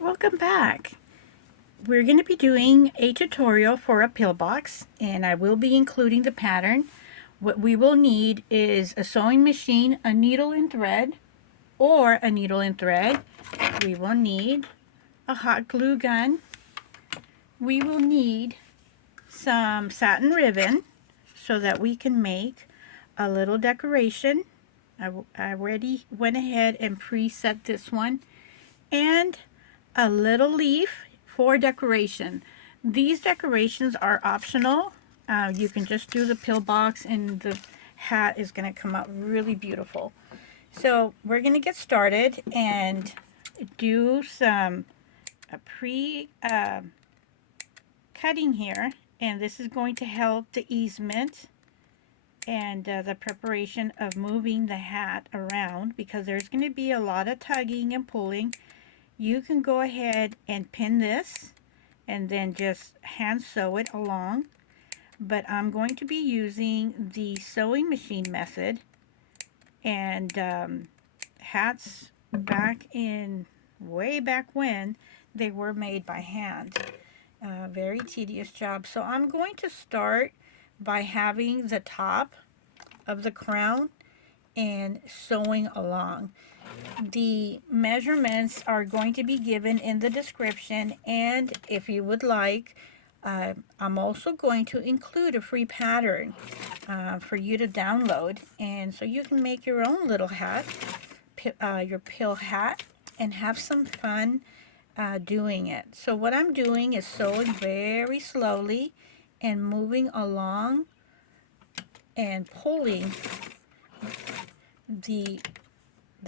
Welcome back. We're going to be doing a tutorial for a pillbox, and I will be including the pattern. What we will need is a sewing machine, a needle and thread, or a needle and thread. We will need a hot glue gun. We will need some satin ribbon so that we can make a little decoration. I already went ahead and preset this one. And a little leaf for decoration. These decorations are optional. You can just do the pillbox and the hat is going to come out really beautiful. So we're going to get started and do some cutting here, and this is going to help the easement and the preparation of moving the hat around, because there's going to be a lot of tugging and pulling. You can go ahead and pin this and then just hand sew it along, but I'm going to be using the sewing machine method. And hats way back when, they were made by hand. Very tedious job. So I'm going to start by having the top of the crown and sewing along. The measurements are going to be given in the description, and if you would like, I'm also going to include a free pattern for you to download, and so you can make your own little hat, your pill hat, and have some fun doing it. So what I'm doing is sewing very slowly and moving along and pulling the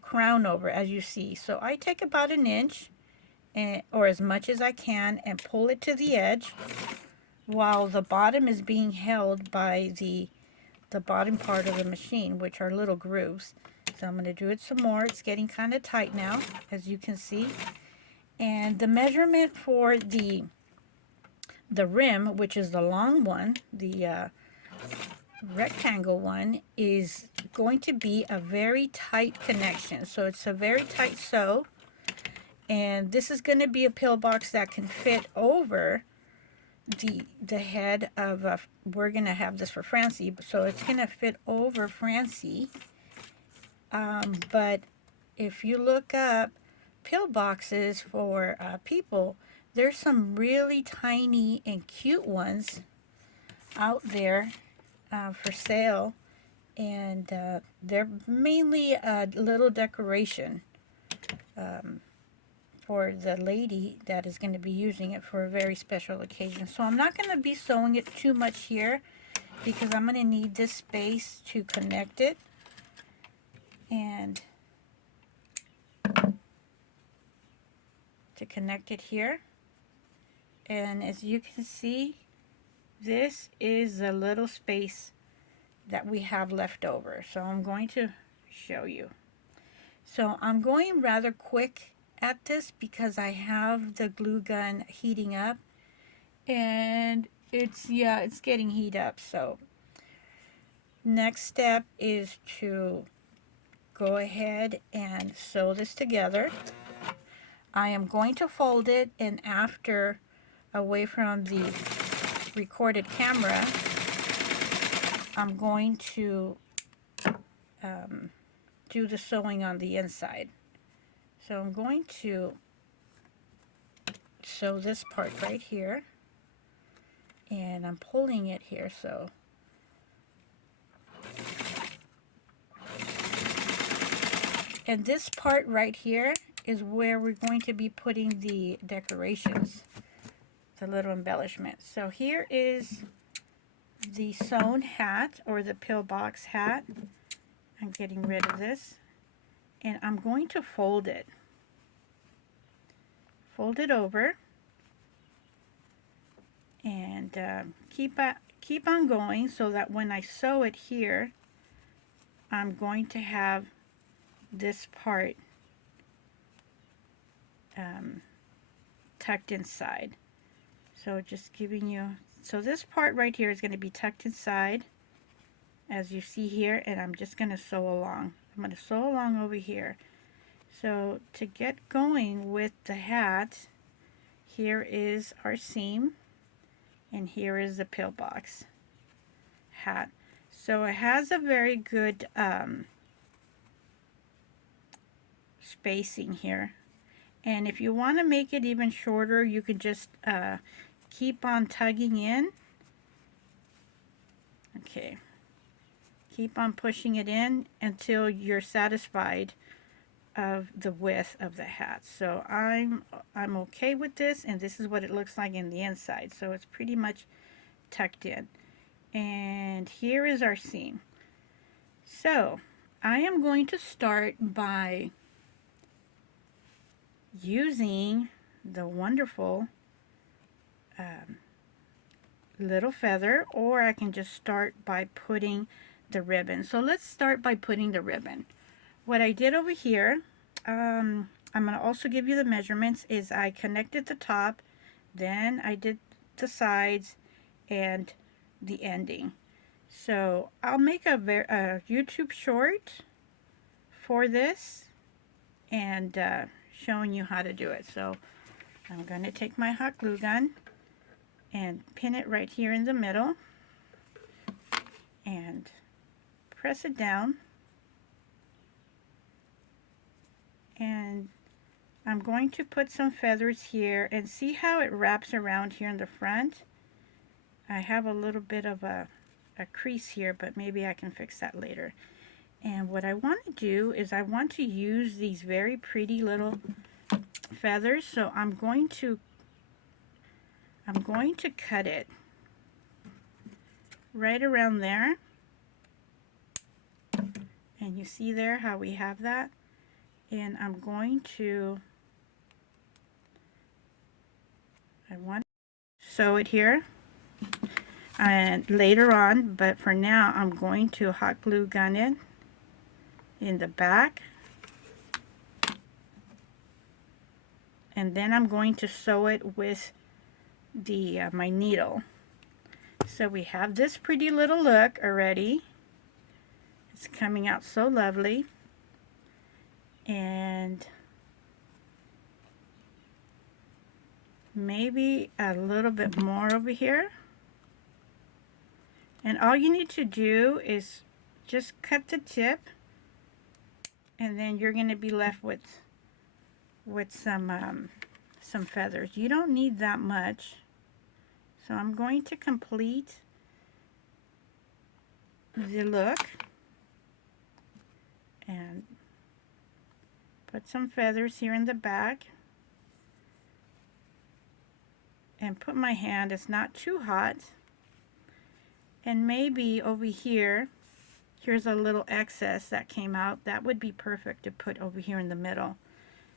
crown over, as you see. So I take about an inch or as much as I can and pull it to the edge while the bottom is being held by the bottom part of the machine, which are little grooves. So I'm going to do it some more. It's getting kind of tight now, as you can see. And the measurement for the rim, which is the long one, the rectangle one, is going to be a very tight connection. So it's a very tight sew, and this is going to be a pillbox that can fit over the head of we're going to have this for Francie, so it's going to fit over Francie. But if you look up pillboxes for people, there's some really tiny and cute ones out there for sale, and they're mainly a little decoration for the lady that is going to be using it for a very special occasion. So I'm not going to be sewing it too much here because I'm going to need this space to connect it, and to connect it here. And as you can see, this is the little space that we have left over. So I'm going to show you. So I'm going rather quick at this because I have the glue gun heating up, and it's getting heat up. So next step is to go ahead and sew this together. I am going to fold it, and after, away from the recorded camera, I'm going to do the sewing on the inside. So I'm going to sew this part right here, and I'm pulling it here. So and this part right here is where we're going to be putting the decorations, the little embellishments. So here is the sewn hat, or the pillbox hat. I'm getting rid of this, and I'm going to fold it over, and keep on going, so that when I sew it here, I'm going to have this part tucked inside. So just giving you, so this part right here is going to be tucked inside, as you see here, and I'm just going to sew along. I'm going to sew along over here. So to get going with the hat, here is our seam and here is the pillbox hat. So it has a very good spacing here. And if you want to make it even shorter, you can just keep on tugging in. Okay. Keep on pushing it in until you're satisfied of the width of the hat. So I'm okay with this, and this is what it looks like in the inside. So it's pretty much tucked in. And here is our seam. So I am going to start by using the wonderful little feather, or I can just start by putting the ribbon. So let's start by putting the ribbon. What I did over here, I'm going to also give you the measurements, is I connected the top, then I did the sides and the ending. So I'll make a YouTube short for this and showing you how to do it. So I'm going to take my hot glue gun and pin it right here in the middle and press it down. And I'm going to put some feathers here and see how it wraps around here in the front. I have a little bit of a crease here, but maybe I can fix that later. And what I want to do is I want to use these very pretty little feathers, so I'm going to cut it right around there. And you see there how we have that? And I'm going to, I want to sew it here and later on, but for now I'm going to hot glue gun it in the back, and then I'm going to sew it with the my needle. So we have this pretty little look already. It's coming out so lovely. And maybe a little bit more over here. And all you need to do is just cut the tip, and then you're going to be left with some feathers. You don't need that much. So I'm going to complete the look and put some feathers here in the back and put my hand, it's not too hot, and maybe over here, here's a little excess that came out. That would be perfect to put over here in the middle.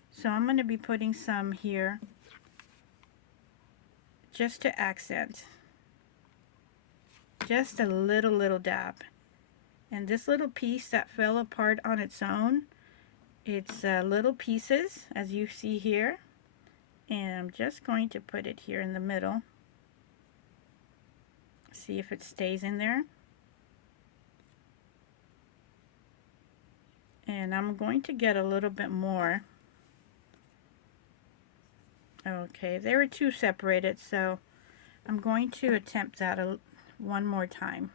So I'm going to be putting some here just to accent. Just a little dab. And this little piece that fell apart on its own, it's little pieces as you see here. And I'm just going to put it here in the middle. See if it stays in there. And I'm going to get a little bit more. Okay, they were too separated, so I'm going to attempt that one more time.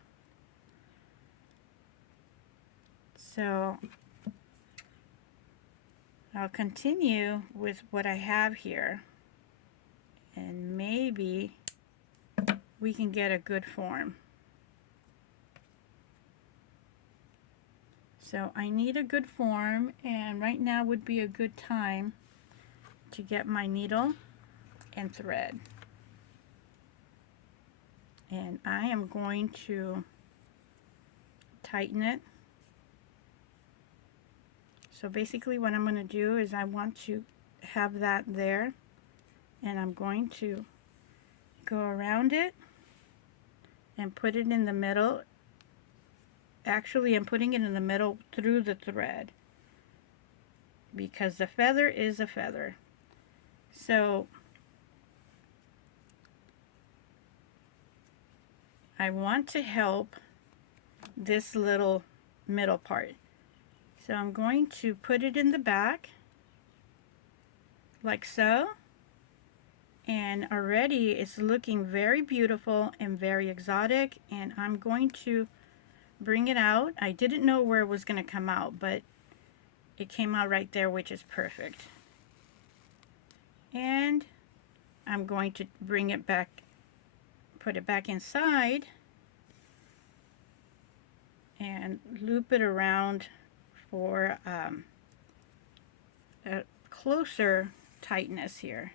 So I'll continue with what I have here, and maybe we can get a good form. So I need a good form, and right now would be a good time to get my needle and thread. And I am going to tighten it. So basically what I'm going to do is I want to have that there, and I'm going to go around it and put it in the middle. Actually, I'm putting it in the middle through the thread because the feather is a feather. So I want to help this little middle part. So I'm going to put it in the back like so. And already it's looking very beautiful and very exotic, and I'm going to bring it out. I didn't know where it was going to come out, but it came out right there, which is perfect. And I'm going to bring it back, put it back inside, and loop it around for a closer tightness here.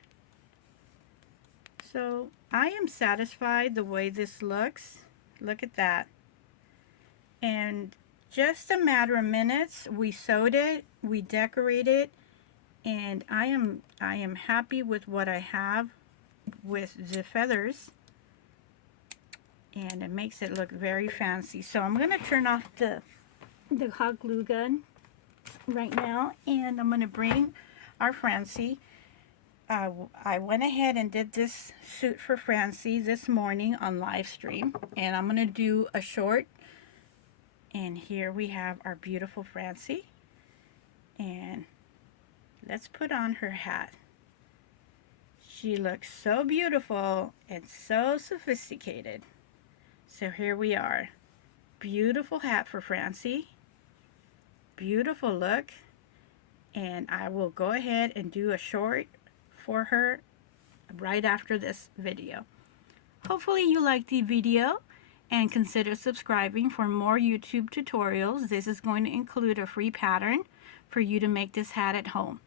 So I am satisfied the way this looks. Look at that. And just a matter of minutes, we sewed it, we decorated it, and I am happy with what I have with the feathers, and it makes it look very fancy. So I'm going to turn off the hot glue gun right now, and I'm going to bring our Francie. I went ahead and did this suit for Francie this morning on live stream, and I'm going to do a short. And here we have our beautiful Francie, and let's put on her hat. She looks so beautiful and so sophisticated. So here we are. Beautiful hat for Francie. Beautiful look. And I will go ahead and do a short for her right after this video. Hopefully you liked the video and consider subscribing for more YouTube tutorials. This is going to include a free pattern for you to make this hat at home.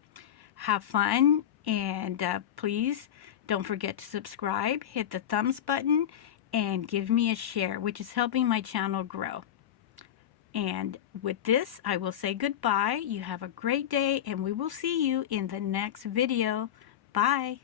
Have fun, and please don't forget to subscribe, hit the thumbs button, and give me a share, which is helping my channel grow. And with this, I will say goodbye. You have a great day, and we will see you in the next video. Bye.